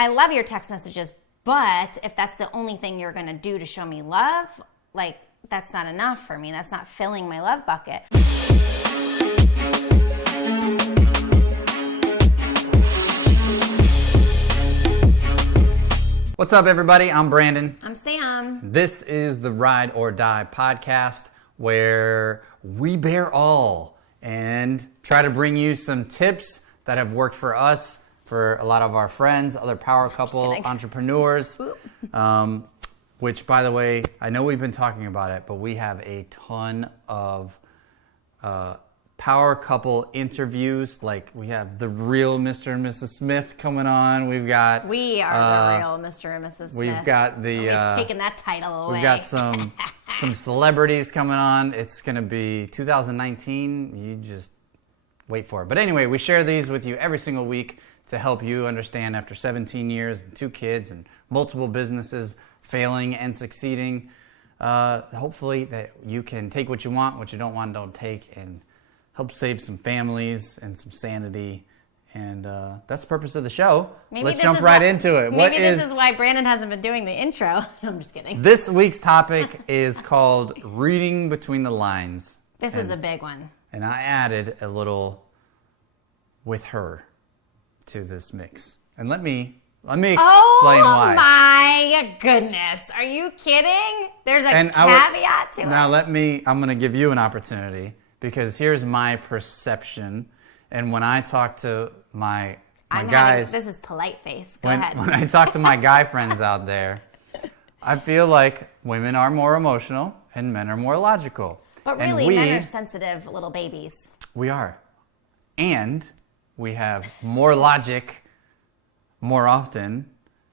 I love your text messages, but if that's the only thing you're going to do to show me love, like, that's not enough for me. That's not filling my love bucket. What's up, everybody? I'm Brandon. I'm Sam. This is the Ride or Die podcast, where we bear all and try to bring you some tips that have worked for us, for a lot of our friends, other power couple entrepreneurs, which, by the way, I know we've been talking about it, but we have a ton of power couple interviews. Like, we have the real Mr. and Mrs. Smith coming on. We are the real Mr. and Mrs. Smith. We've got the taking that title away. We've got some celebrities coming on. It's going to be 2019. You just wait for it. But anyway, we share these with you every single week to help you understand, after 17 years and 2 kids and multiple businesses failing and succeeding, hopefully that you can take what you want, what you don't want, don't take, and help save some families and some sanity. And that's the purpose of the show. Let's jump right into it. Maybe this is why Brandon hasn't been doing the intro. I'm just kidding. This week's topic is called reading between the lines. This is a big one. And I added a little with her to this mix. And let me explain why. Oh my goodness. Are you kidding? There's a caveat to it. Now I'm going to give you an opportunity, because here's my perception. And when I talk to my guys... This is polite face. Go ahead. When I talk to my guy friends out there, I feel like women are more emotional and men are more logical. But really, men are sensitive little babies. We are. And we have more logic more often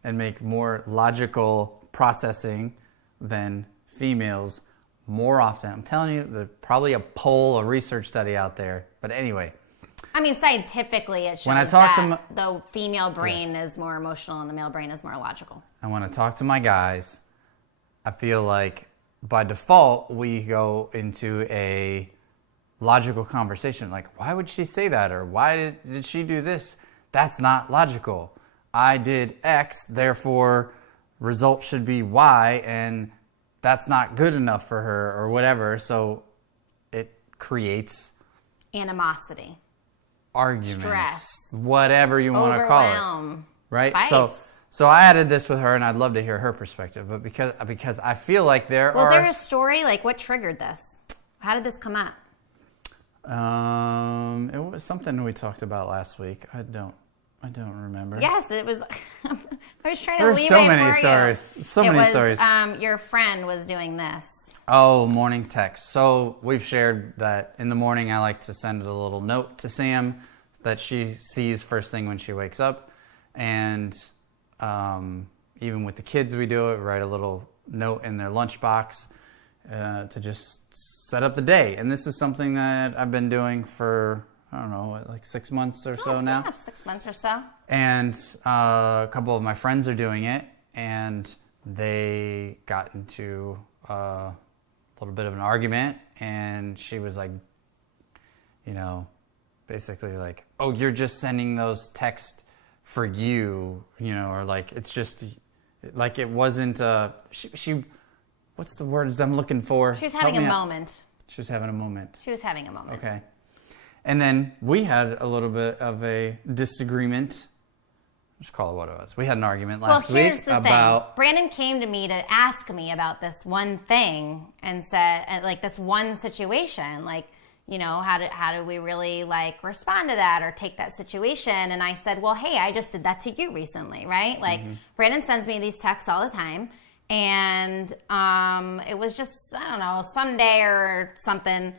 and make more logical processing than females more often. I'm telling you, there's probably a poll, a research study out there. But anyway... I mean, scientifically, it shows that the female brain is more emotional and the male brain is more logical. And when I talk to my guys, I feel like by default, we go into a logical conversation. Like, why would she say that? Or why did she do this? That's not logical. I did X, therefore result should be Y, and that's not good enough for her, or whatever. So it creates animosity, arguments, stress, whatever you want to call it, right? Fights. So I added this with her, and I'd love to hear her perspective. But because I feel like was there a story, like what triggered this? How did this come up? It was something we talked about last week. I don't remember. Yes, it was. I was trying to leave it for you. So many stories. Your friend was doing this. Oh, morning text. So we've shared that in the morning I like to send a little note to Sam that she sees first thing when she wakes up. And even with the kids we do it, write a little note in their lunchbox to just set up the day. And this is something that I've been doing for, I don't know, like 6 months or so now. 6 months or so. And a couple of my friends are doing it, and they got into... a little bit of an argument, and she was like, basically like, oh, you're just sending those texts for you, or like, it's just like, it wasn't, she what's the words I'm looking for? She was having a moment. She was having a moment. She was having a moment. Okay. And then we had a little bit of a disagreement. Just call it what it was. We had an argument last week about... Brandon came to me to ask me about this one thing and said, like, this one situation, like, how do we really, like, respond to that or take that situation? And I said, well, hey, I just did that to you recently, right? Like, Brandon sends me these texts all the time. And it was just, I don't know, Sunday or something.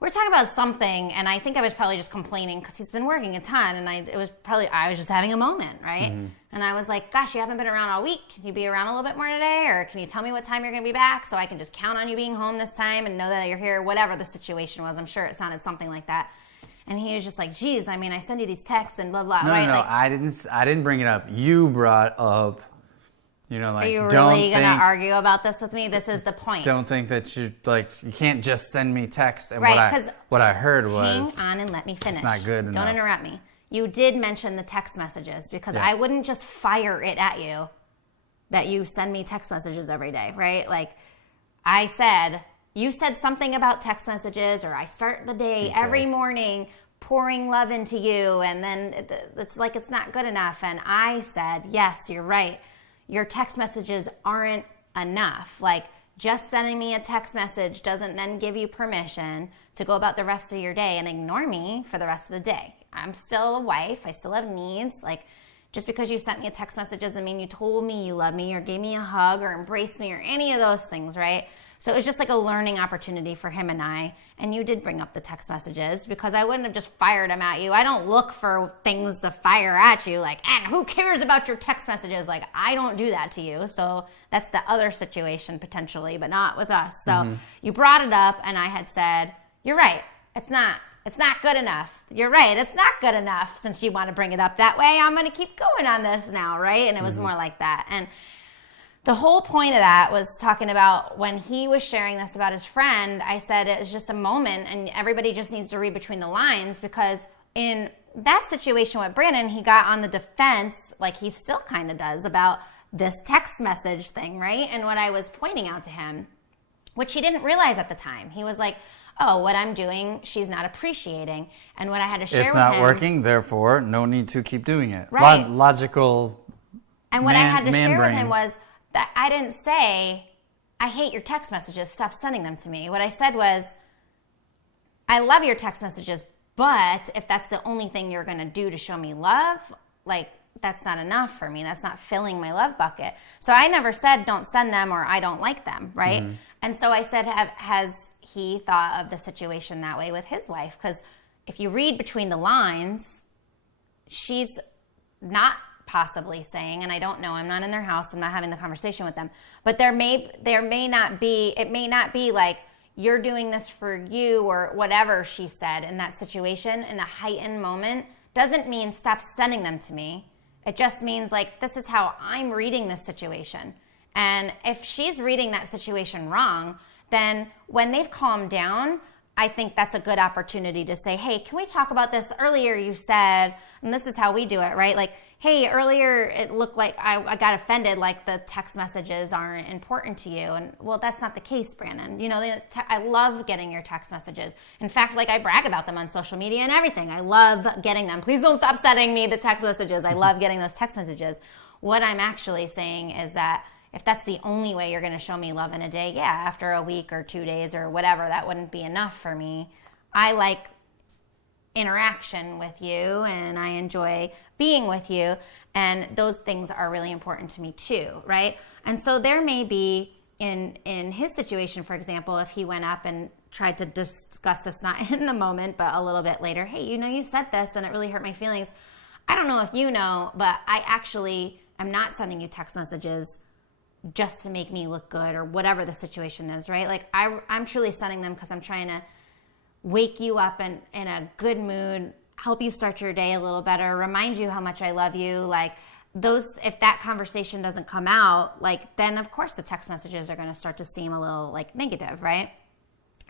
We're talking about something, and I think I was probably just complaining because he's been working a ton, and I was just having a moment, right? Mm-hmm. And I was like, gosh, you haven't been around all week. Can you be around a little bit more today? Or can you tell me what time you're going to be back so I can just count on you being home this time and know that you're here, whatever the situation was. I'm sure it sounded something like that. And he was just like, geez, I mean, I send you these texts and blah, blah, right? No, like, I didn't bring it up. You brought up... like, are you really going to argue about this with me? This is the point. Don't think that you can't just send me text. And right, what I heard was... Hang on and let me finish. It's not good enough. Don't interrupt me. you did mention the text messages, because Yeah. I wouldn't just fire it at you that you send me text messages every day, right? Like I said, you said something about text messages, or I start the day Details. every morning pouring love into you, and then it's like it's not good enough. And I said, yes, you're right. Your text messages aren't enough. Like, just sending me a text message doesn't then give you permission to go about the rest of your day and ignore me for the rest of the day. I'm still a wife. I still have needs. Like, just because you sent me a text message doesn't mean you told me you love me or gave me a hug or embraced me or any of those things, right? So it was just like a learning opportunity for him and I. And you did bring up the text messages, because I wouldn't have just fired them at you. I don't look for things to fire at you. Like, and who cares about your text messages? Like, I don't do that to you. So that's the other situation potentially, but not with us. So you brought it up, and I had said, you're right. It's not good enough. You're right. It's not good enough. Since you want to bring it up that way, I'm going to keep going on this now, right? And it was more like that. And the whole point of that was talking about when he was sharing this about his friend, I said it was just a moment, and everybody just needs to read between the lines, because in that situation with Brandon, he got on the defense, like he still kind of does, about this text message thing, right? And what I was pointing out to him, which he didn't realize at the time, he was like, oh, what I'm doing, she's not appreciating. And what I had to share with him... It's not working, therefore, no need to keep doing it. Right. Logical. And what I had to share with brain. him was that I didn't say, I hate your text messages, stop sending them to me. What I said was, I love your text messages, but if that's the only thing you're going to do to show me love, like, that's not enough for me. That's not filling my love bucket. So I never said don't send them or I don't like them, right? And so I said, has he thought of the situation that way with his wife? Because if you read between the lines, she's not possibly saying, and I don't know, I'm not in their house, I'm not having the conversation with them, but there may not be, it may not be like, you're doing this for you or whatever she said in that situation, in a heightened moment, doesn't mean stop sending them to me. It just means like, this is how I'm reading this situation. And if she's reading that situation wrong, then when they've calmed down, I think that's a good opportunity to say, hey, can we talk about this? Earlier you said, and this is how we do it, right? Like, hey, earlier it looked like I got offended, like the text messages aren't important to you. And well, that's not the case, Brandon. You know, I love getting your text messages. In fact, like I brag about them on social media and everything. I love getting them. Please don't stop sending me the text messages. I love getting those text messages. What I'm actually saying is that if that's the only way you're going to show me love in a day, yeah, after a week or 2 days or whatever, that wouldn't be enough for me. I like interaction with you and I enjoy being with you, and those things are really important to me too, right? And so there may be in his situation, for example, if he went up and tried to discuss this, not in the moment, but a little bit later, hey, you know, you said this and it really hurt my feelings. I don't know if you know, but I actually am not sending you text messages just to make me look good or whatever the situation is, right? Like I'm truly sending them because I'm trying to wake you up in a good mood, help you start your day a little better, remind you how much I love you. Like those, if that conversation doesn't come out, like then of course the text messages are going to start to seem a little like negative, right?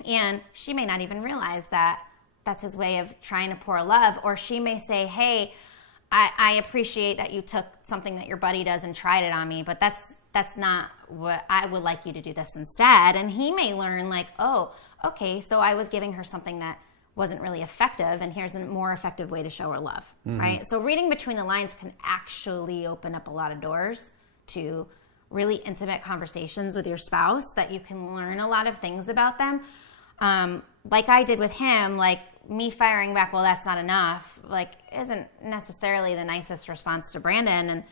And she may not even realize that that's his way of trying to pour love. Or she may say, hey, I appreciate that you took something that your buddy does and tried it on me, but that's not what I would like you to do this instead. And he may learn like, oh, okay, so I was giving her something that wasn't really effective, and here's a more effective way to show her love, right? So reading between the lines can actually open up a lot of doors to really intimate conversations with your spouse that you can learn a lot of things about them. Like I did with him, like me firing back, well, that's not enough, like isn't necessarily the nicest response to Brandon. And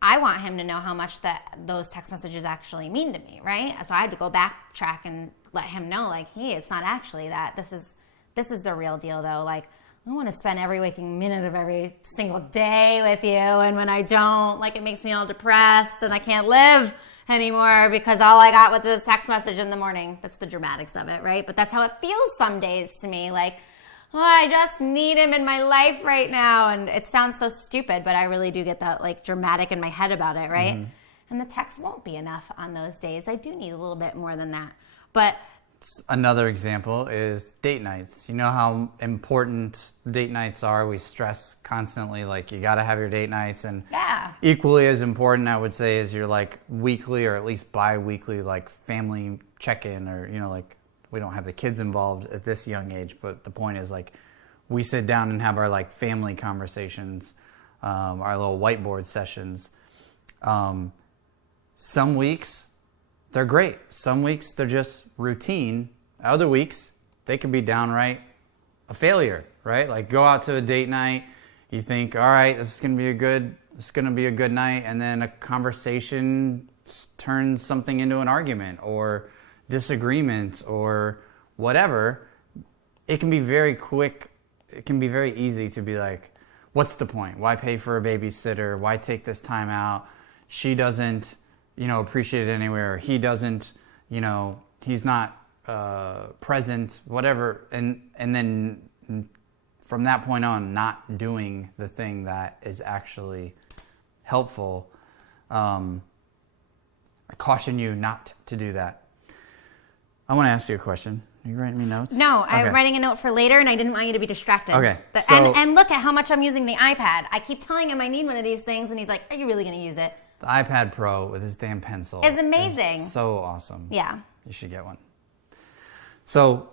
I want him to know how much that those text messages actually mean to me, right? So I had to go backtrack and let him know, like, hey, it's not actually that. This is the real deal, though. Like, I want to spend every waking minute of every single day with you, and when I don't, like, it makes me all depressed, and I can't live anymore because all I got was this text message in the morning. That's the dramatics of it, right? But that's how it feels some days to me, like, oh, I just need him in my life right now. And it sounds so stupid, but I really do get that like dramatic in my head about it, right? And the text won't be enough on those days. I do need a little bit more than that. But Another example is date nights. You know how important date nights are. We stress constantly, like, you got to have your date nights. And Yeah. equally as important, I would say, is your, like, weekly or at least bi-weekly, like, family check-in, or, you know, like, we don't have the kids involved at this young age, but the point is, like, we sit down and have our, like, family conversations, our little whiteboard sessions. Some weeks, they're great. Some weeks, they're just routine. Other weeks, they can be downright a failure, right? Like, go out to a date night, you think, all right, this is going to be a good night, and then a conversation turns something into an argument or disagreement or whatever. It can be very quick. It can be very easy to be like, what's the point? Why pay for a babysitter? Why take this time out? She doesn't, appreciate it anywhere. He doesn't, he's not present, whatever. And then from that point on, not doing the thing that is actually helpful. I caution you not to do that. I want to ask you a question. Are you writing me notes? No, Okay. I'm writing a note for later, and I didn't want you to be distracted. Okay, And look at how much I'm using the iPad. I keep telling him I need one of these things, and he's like, are you really going to use it? The iPad Pro with his damn pencil is amazing. Is so awesome. Yeah. You should get one. So,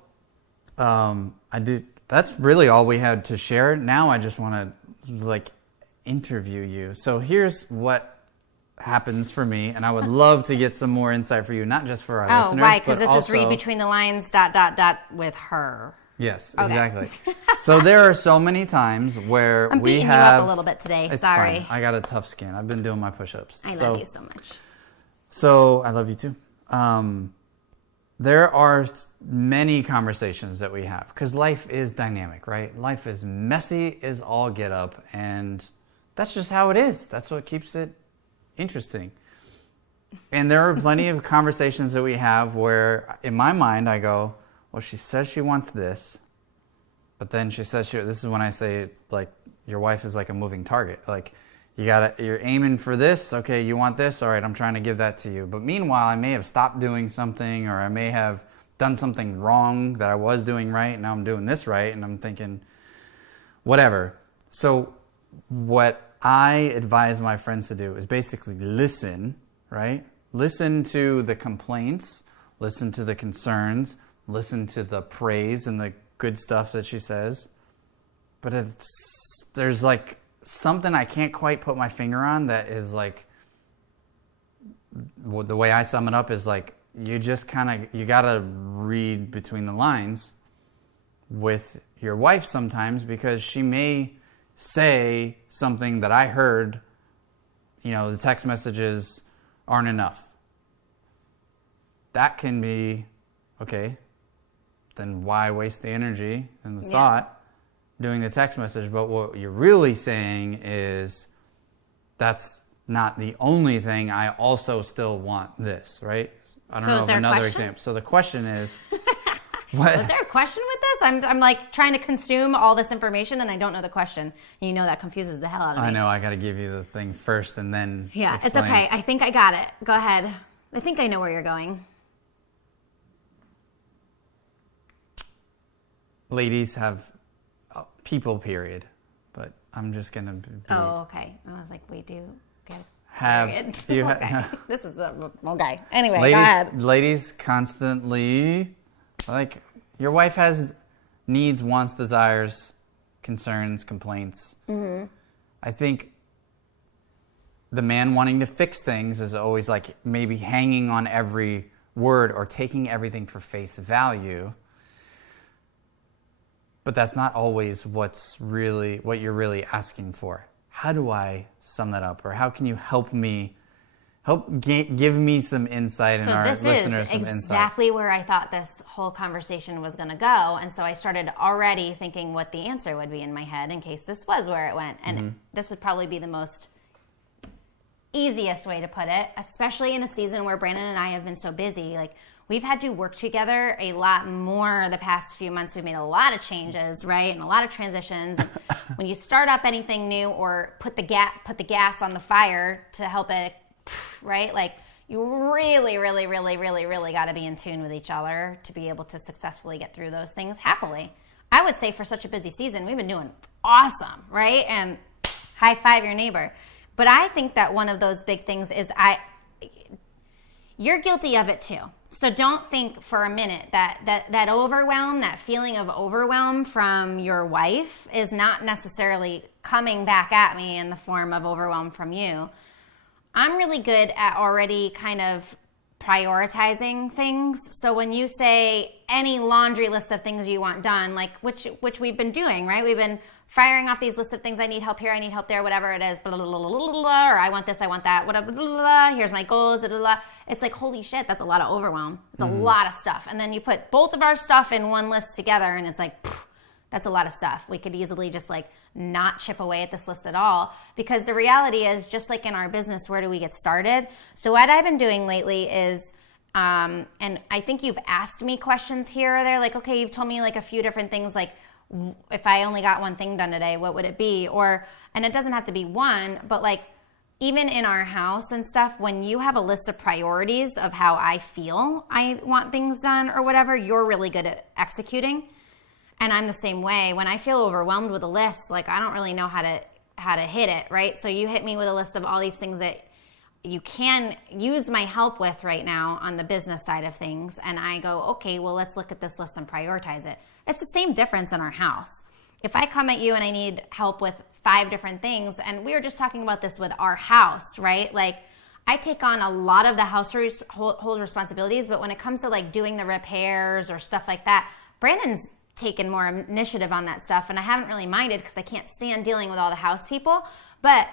that's really all we had to share. Now I just want to, interview you. So here's what happens for me, and I would love to get some more insight for you, not just for our listeners, right, because but this is read between the lines, ... with her. Yes, Okay. exactly. So there are so many times where I'm we beating have... you up a little bit today. It's Sorry. fine. I got a tough skin. I've been doing my push-ups. I love you so much. So I love you too. There are many conversations that we have because life is dynamic, right? Life is messy as all get up, and that's just how it is. That's what keeps it interesting. And there are plenty of conversations that we have where, in my mind, I go, well, she says she wants this, but then she says this is when I say, like, your wife is like a moving target. Like, you're aiming for this. Okay, you want this. All right, I'm trying to give that to you. But meanwhile, I may have stopped doing something, or I may have done something wrong that I was doing right. And now I'm doing this right. And I'm thinking, whatever. So what I advise my friends to do is basically listen, right? Listen to the complaints, listen to the concerns, listen to the praise and the good stuff that she says. But there's like something I can't quite put my finger on that is like, the way I sum it up is like, you just you gotta read between the lines with your wife sometimes, because she may say something that I heard, the text messages aren't enough. That can be, okay, then why waste the energy and the thought doing the text message? But what you're really saying is, that's not the only thing. I also still want this, right? I don't know of another example. So the question is, what? Was there a question with this? I'm like trying to consume all this information, and I don't know the question. And that confuses the hell out of me. I know. I got to give you the thing first, and then explain. It's okay. I think I got it. Go ahead. I think I know where you're going. Ladies have people, period. But I'm just going to be... Oh, okay. I was like, we do get have period. you okay. This is okay. Anyway, go ahead. Ladies constantly, like, your wife has needs, wants, desires, concerns, complaints. Mm-hmm. I think the man wanting to fix things is always like maybe hanging on every word or taking everything for face value. But that's not always what you're really asking for. How do I sum that up? Or how can you help give me some insight and our listeners some insight? This is exactly where I thought this whole conversation was going to go. And so I started already thinking what the answer would be in my head in case this was where it went. And this would probably be the most easiest way to put it, especially in a season where Brandon and I have been so busy. Like, we've had to work together a lot more the past few months. We've made a lot of changes, right? And a lot of transitions. When you start up anything new or put the gas on the fire to help it, right? Like, You really, really, really, really, really got to be in tune with each other to be able to successfully get through those things happily. I would say for such a busy season, we've been doing awesome, right? And high five your neighbor. But I think that one of those big things is you're guilty of it too. So don't think for a minute that overwhelm, that feeling of overwhelm from your wife is not necessarily coming back at me in the form of overwhelm from you. I'm really good at already kind of prioritizing things. So when you say any laundry list of things you want done, like which we've been doing, right? We've been firing off these lists of things. I need help here, I need help there, whatever it is, blah, blah, blah, blah, blah, blah, or I want this, I want that, whatever, blah, blah, blah, here's my goals, blah, blah, blah. It's like, holy shit, that's a lot of overwhelm. It's a lot of stuff. And then you put both of our stuff in one list together and it's like, pff, that's a lot of stuff. We could easily just like not chip away at this list at all, because the reality is, just like in our business, where do we get started? So what I've been doing lately is, and I think you've asked me questions here or there, like, okay, you've told me like a few different things, like if I only got one thing done today, what would it be? And it doesn't have to be one, but like even in our house and stuff, when you have a list of priorities of how I feel I want things done or whatever, you're really good at executing. And I'm the same way. When I feel overwhelmed with a list, like I don't really know how to hit it, right? So you hit me with a list of all these things that you can use my help with right now on the business side of things. And I go, okay, well, let's look at this list and prioritize it. It's the same difference in our house. If I come at you and I need help with 5 different things, and we were just talking about this with our house, right? Like I take on a lot of the household responsibilities, but when it comes to like doing the repairs or stuff like that, Brandon's taken more initiative on that stuff, and I haven't really minded because I can't stand dealing with all the house people. But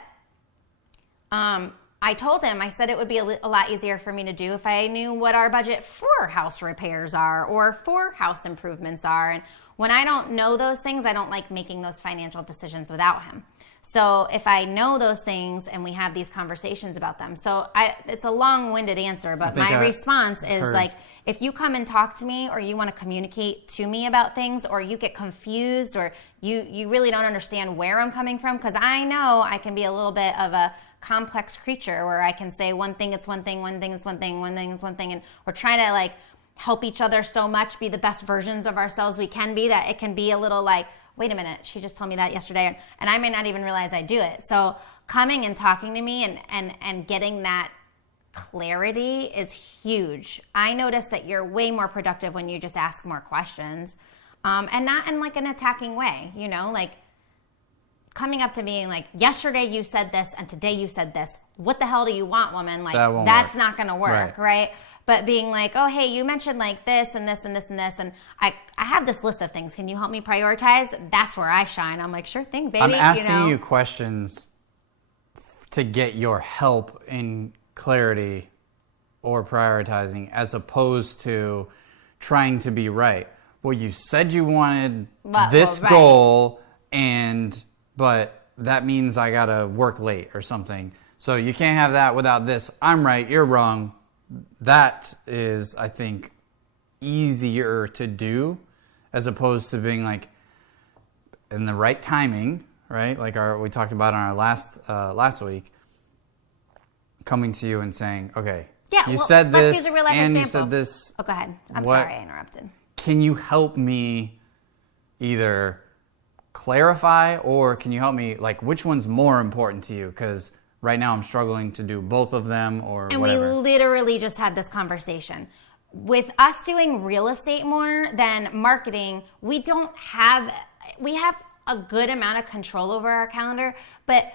I told him, I said it would be a lot easier for me to do if I knew what our budget for house repairs are or for house improvements are. And when I don't know those things, I don't like making those financial decisions without him. So if I know those things and we have these conversations about them. So it's a long-winded answer, but my response is like, if you come and talk to me or you want to communicate to me about things, or you get confused, or you really don't understand where I'm coming from, because I know I can be a little bit of a complex creature where I can say one thing, it's one thing, one thing, it's one thing, one thing, it's one thing, and we're trying to like help each other so much be the best versions of ourselves we can be, that it can be a little like, wait a minute, she just told me that yesterday, and I may not even realize I do it. So coming and talking to me and getting that clarity is huge. I notice that you're way more productive when you just ask more questions, and not in like an attacking way, you know, like coming up to me and like, yesterday you said this and today you said this. What the hell do you want, woman? Like that's not going to work, right? But being like, oh, hey, you mentioned like this and this and this and this, and I have this list of things. Can you help me prioritize? That's where I shine. I'm like, sure thing, baby. I'm asking you questions to get your help in clarity or prioritizing, as opposed to trying to be right. Well, you said you wanted this goal, but that means I got to work late or something. So you can't have that without this. I'm right, you're wrong. That is, I think, easier to do, as opposed to being like in the right timing, right? Like we talked about on our last week, coming to you and saying, okay, you said this, use a real life and example. You said this. Oh, go ahead. I'm sorry I interrupted. Can you help me either clarify, or can you help me, like, which one's more important to you? Because right now I'm struggling to do both of them, or and whatever. We literally just had this conversation. With us doing real estate more than marketing, we have a good amount of control over our calendar, but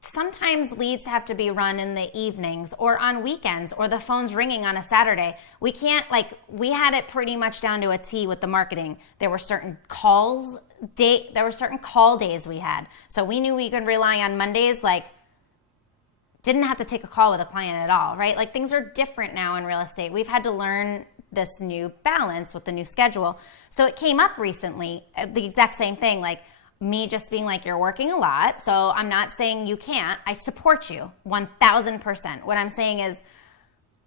sometimes leads have to be run in the evenings or on weekends, or the phone's ringing on a Saturday. We can't, like, we had it pretty much down to a T with the marketing. There were certain call days we had. So we knew we could rely on Mondays, like, didn't have to take a call with a client at all, right? Like, things are different now in real estate. We've had to learn this new balance with the new schedule. So it came up recently, the exact same thing, like me just being like, you're working a lot, so I'm not saying you can't. I support you 1,000%. What I'm saying is,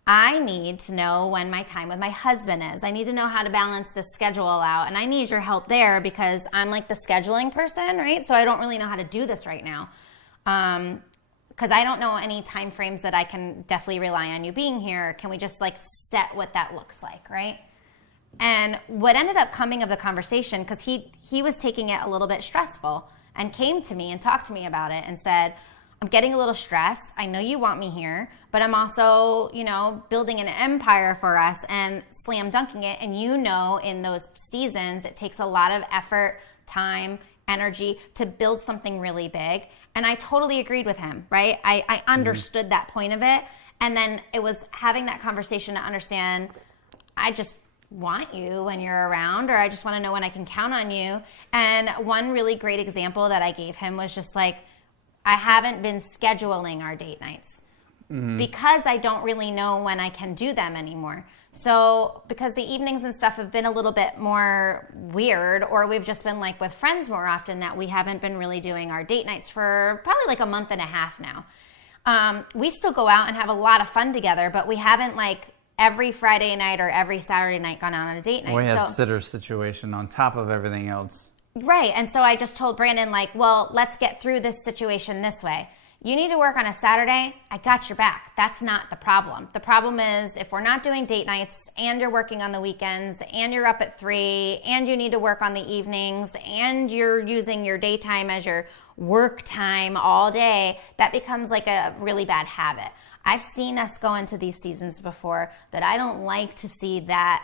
I need to know when my time with my husband is. I need to know how to balance the schedule out, and I need your help there because I'm like the scheduling person, right? So I don't really know how to do this right now. because I don't know any time frames that I can definitely rely on you being here. Can we just like set what that looks like, right? And what ended up coming of the conversation, because he was taking it a little bit stressful, and came to me and talked to me about it and said, I'm getting a little stressed. I know you want me here, but I'm also, building an empire for us and slam dunking it. And in those seasons, it takes a lot of effort, time, energy to build something really big. And I totally agreed with him, right? I understood that point of it. And then it was having that conversation to understand, I just want you when you're around, or I just want to know when I can count on you. And one really great example that I gave him was just like, I haven't been scheduling our date nights because I don't really know when I can do them anymore. So because the evenings and stuff have been a little bit more weird, or we've just been like with friends more often, that we haven't been really doing our date nights for probably like a month and a half now. We still go out and have a lot of fun together, but we haven't like every Friday night or every Saturday night gone out on a date night. We had sitter situation on top of everything else. Right. And so I just told Brandon, like, well, let's get through this situation this way. You need to work on a Saturday. I got your back. That's not the problem. The problem is if we're not doing date nights and you're working on the weekends and you're up at 3 and you need to work on the evenings and you're using your daytime as your work time all day, that becomes like a really bad habit. I've seen us go into these seasons before that I don't like to see that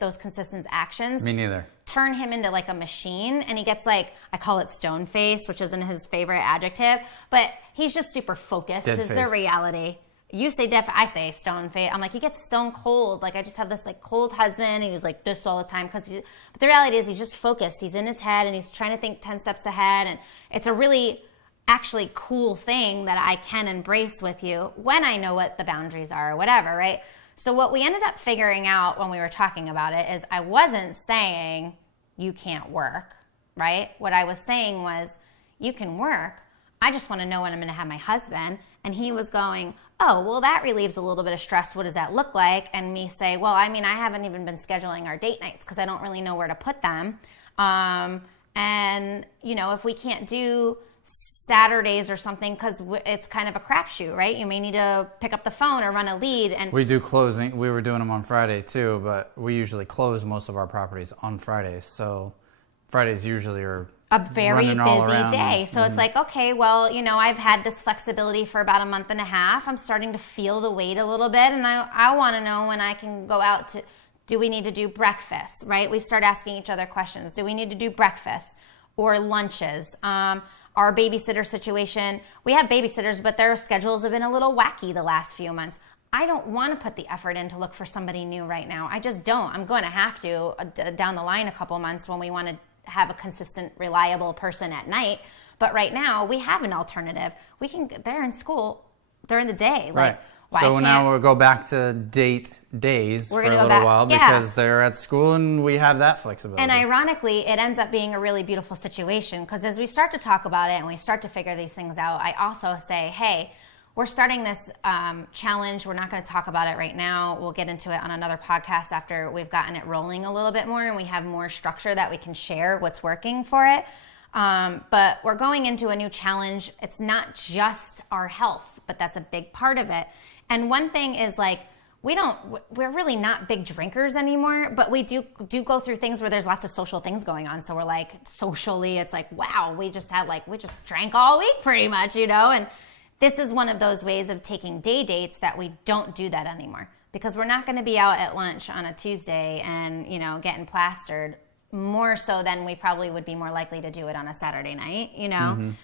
those consistent actions. Me neither. Turn him into like a machine, and he gets like, I call it stone face, which isn't his favorite adjective, but he's just super focused. Dead is face. the reality. You say deaf, I say stone face. I'm like, he gets stone cold. Like I just have this like cold husband. He was like this all the time but the reality is he's just focused. He's in his head and he's trying to think 10 steps ahead, and it's a really actually cool thing that I can embrace with you when I know what the boundaries are or whatever, right? So what we ended up figuring out when we were talking about it is I wasn't saying you can't work, right? What I was saying was you can work. I just want to know when I'm going to have my husband. And he was going, oh, well, that relieves a little bit of stress. What does that look like? And me say, well, I mean, I haven't even been scheduling our date nights because I don't really know where to put them. And, if we can't do Saturdays or something because it's kind of a crapshoot, right? You may need to pick up the phone or run a lead. And we do closing. We were doing them on Friday too, but we usually close most of our properties on Fridays. So Fridays usually are a very busy day. So it's like, okay, well, I've had this flexibility for about a month and a half. I'm starting to feel the weight a little bit, and I want to know when I can go out to. Do we need to do breakfast, right? We start asking each other questions. Do we need to do breakfast or lunches? Our babysitter situation, we have babysitters, but their schedules have been a little wacky the last few months. I don't want to put the effort in to look for somebody new right now. I just don't. I'm going to have to down the line a couple months when we want to have a consistent, reliable person at night. But right now, we have an alternative. They're in school during the day. Right. So now we'll go back to date days for a little while because they're at school and we have that flexibility. And ironically, it ends up being a really beautiful situation because as we start to talk about it and we start to figure these things out, I also say, hey, we're starting this challenge. We're not going to talk about it right now. We'll get into it on another podcast after we've gotten it rolling a little bit more and we have more structure that we can share what's working for it. But we're going into a new challenge. It's not just our health, but that's a big part of it. And one thing is like, we're really not big drinkers anymore, but we do go through things where there's lots of social things going on. So we're like, socially, it's like, wow, we just drank all week pretty much, and this is one of those ways of taking day dates that we don't do that anymore because we're not going to be out at lunch on a Tuesday and, getting plastered more so than we probably would be more likely to do it on a Saturday night,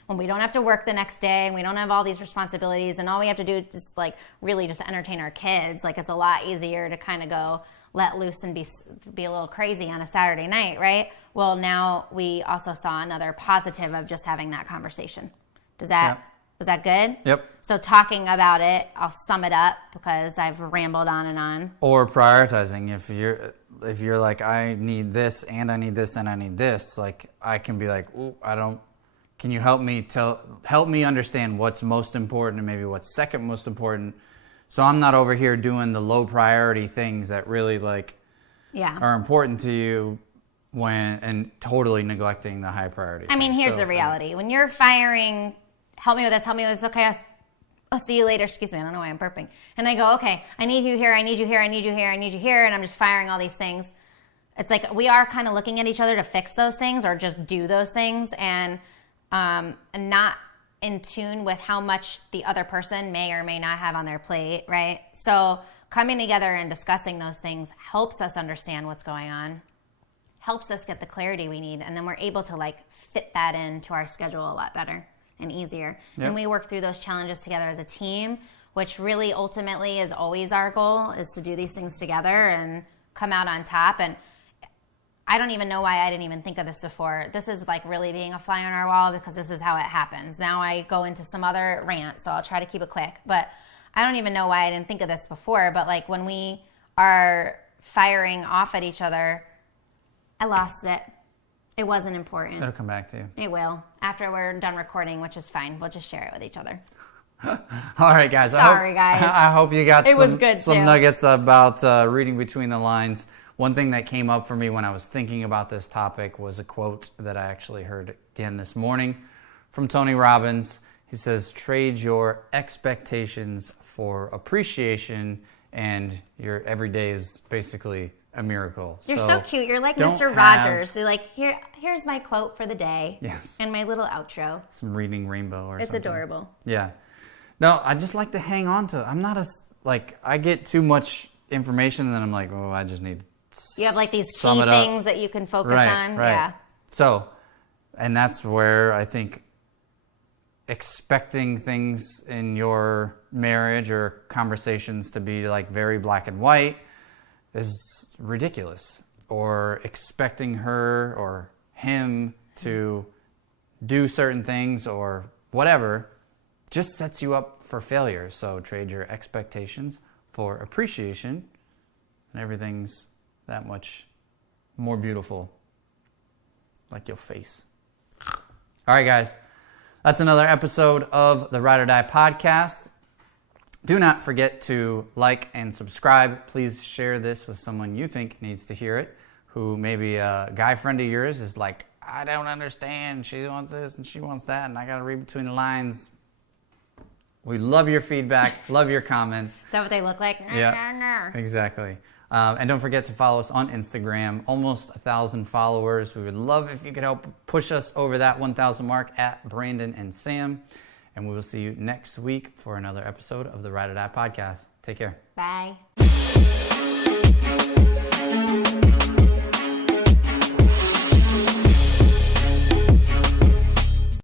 when we don't have to work the next day and we don't have all these responsibilities and all we have to do is just like really just entertain our kids. Like it's a lot easier to kind of go let loose and be a little crazy on a Saturday night, right? Well, now we also saw another positive of just having that conversation. Was that good? Yep. So talking about it, I'll sum it up because I've rambled on and on. Or prioritizing. If you're like, I need this and I need this and I need this, like I can be like, ooh, can you help me understand what's most important and maybe what's second most important? So I'm not over here doing the low priority things that really are important to you and totally neglecting the high priority. I mean, here's the reality. When you're firing help me with this. Okay, I'll see you later. Excuse me, I don't know why I'm burping. And I go, okay, I need you here, I need you here, I need you here, I need you here. And I'm just firing all these things. It's like we are kind of looking at each other to fix those things or just do those things and not in tune with how much the other person may or may not have on their plate, right? So coming together and discussing those things helps us understand what's going on, helps us get the clarity we need, and then we're able to like fit that into our schedule a lot better and easier. Yep. And we work through those challenges together as a team, which really ultimately is always our goal, is to do these things together and come out on top. And I don't even know why I didn't even think of this before. This is like really being a fly on our wall because this is how it happens. Now I go into some other rant, so I'll try to keep it quick. But I don't even know why I didn't think of this before. But like when we are firing off at each other, I lost it. It wasn't important. It'll come back to you. It will. After we're done recording, which is fine. We'll just share it with each other. All right, guys. Sorry, guys. I hope you got some nuggets about reading between the lines. One thing that came up for me when I was thinking about this topic was a quote that I actually heard again this morning from Tony Robbins. He says, trade your expectations for appreciation, and your everyday is basically a miracle. You're so cute. You're like Mr. Rogers. You're like, here's my quote for the day. Yes. And my little outro. Some reading rainbow or something. It's adorable. Yeah. No, I just like to hang on to. I'm not I get too much information and then I'm like, oh, I just need to you have like these key things that you can focus on. Right. Yeah. So, and that's where I think expecting things in your marriage or conversations to be like very black and white is ridiculous. Or expecting her or him to do certain things or whatever just sets you up for failure. So trade your expectations for appreciation and everything's that much more beautiful, like your face. All right, guys. That's another episode of the Ride or Die podcast. Do not forget to like and subscribe. Please share this with someone you think needs to hear it, who maybe a guy friend of yours is like, I don't understand. She wants this and she wants that, and I got to read between the lines. We love your feedback, love your comments. Is that what they look like? Yeah, exactly. And don't forget to follow us on Instagram. Almost 1,000 followers. We would love if you could help push us over that 1,000 mark at Brandon and Sam. And we will see you next week for another episode of the Ride or Die podcast. Take care. Bye.